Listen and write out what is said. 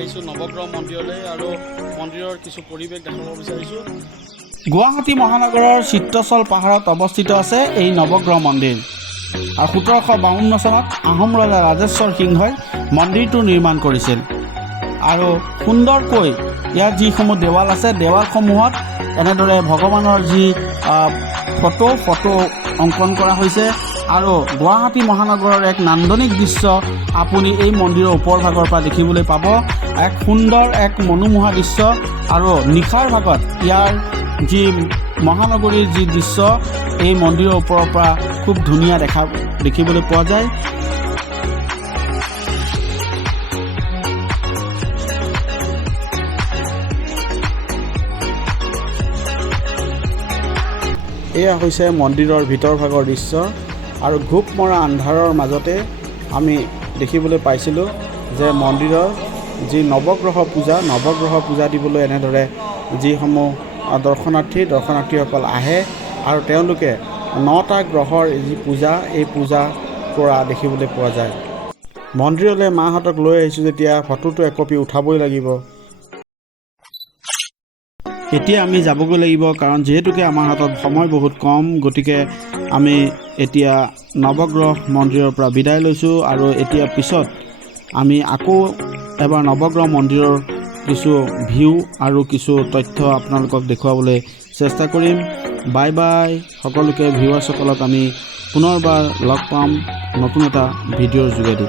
আহিছোঁ নৱগ্ৰহ মন্দিৰলৈ আৰু মন্দিৰৰ কিছু পৰিৱেশ দেখাব বিচাৰিছোঁ। গুৱাহাটী মহানগৰৰ চিত্ৰচল পাহাৰত অৱস্থিত আছে এই নৱগ্ৰহ মন্দিৰ। আৰু 1752 চনত আহোম ৰজা ৰাজেশ্বৰ সিংহই মন্দিৰটো নিৰ্মাণ কৰিছিল। আৰু সুন্দৰকৈ ইয়াৰ যিসমূহ দেৱাল আছে, দেৱালসমূহত এনেদৰে ভগৱানৰ যি ফটো অংকন কৰা হৈছে। আৰু গুৱাহাটী মহানগৰৰ এক নান্দনিক দৃশ্য আপুনি এই মন্দিৰৰ ওপৰ ভাগৰ পৰা দেখিবলৈ পাব। এক সুন্দৰ এক মনোমোহা দৃশ্য আৰু নিশাৰ ভাগত ইয়াৰ যি মহানগৰীৰ যি দৃশ্য এই মন্দিৰৰ ওপৰৰ পৰা খুব ধুনীয়া দেখিবলৈ পোৱা যায়। এয়া হৈছে মন্দিৰৰ ভিতৰ ভাগৰ দৃশ্য আৰু ঘূপ মৰা আন্ধাৰৰ মাজতে আমি দেখিবলৈ পাইছিলোঁ যে মন্দিৰৰ যি নৱগ্ৰহ পূজা দিবলৈ এনেদৰে যিসমূহ দৰ্শনাৰ্থীসকল আহে আৰু তেওঁলোকে 9টা গ্ৰহৰ যি পূজা এই পূজা কৰা দেখিবলৈ পোৱা যায়। মন্দিৰলৈ মাহঁতক লৈ আহিছোঁ যেতিয়া ফটোটো একপি উঠাবই লাগিব। এতিয়া আমি যাবগৈ লাগিব, কাৰণ যিহেতুকে আমাৰ হাতত সময় বহুত কম, গতিকে আমি এতিয়া নৱগ্ৰহ মন্দিৰৰ পৰা বিদায় লৈছোঁ। আৰু এতিয়া পিছত আমি আকৌ এবাৰ নৱগ্ৰহ মন্দিৰৰ কিছু ভিউ আৰু কিছু তথ্য আপোনালোকক দেখুৱাবলৈ চেষ্টা কৰিম। বাই বাই সকলোকে ভিউৱাৰ্ছসকলক আমি পুনৰবাৰ লগ পাম নতুন এটা ভিডিঅ'ৰ যোগেদি।